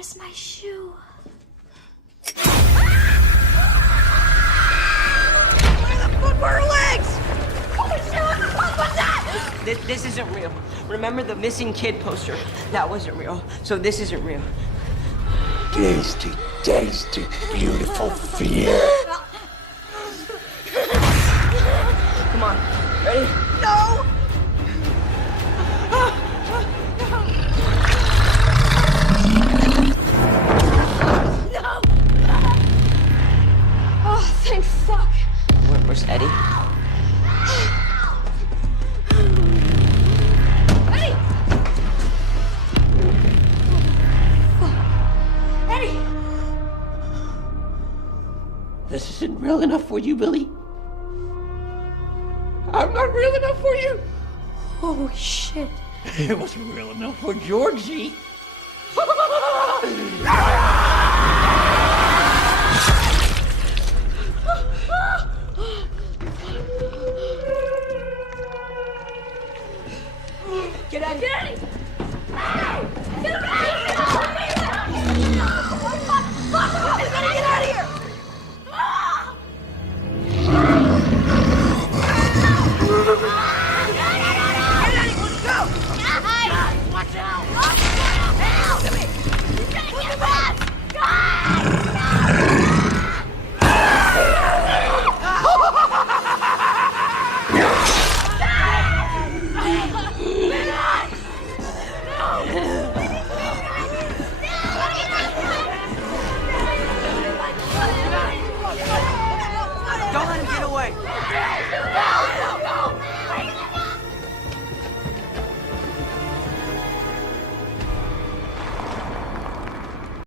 Where's my shoe? Where the fuck were her legs? Holy shit, what the fuck was that? This isn't real. Remember the missing kid poster? That wasn't real. So this isn't real. Tasty, tasty, beautiful fear. Come on. Ready? No! No! Oh, thank fuck. Where's Eddie? Eddie! Eddie! This isn't real enough for you, Billy. I'm not real enough for you. Holy shit. It wasn't real enough for Georgie.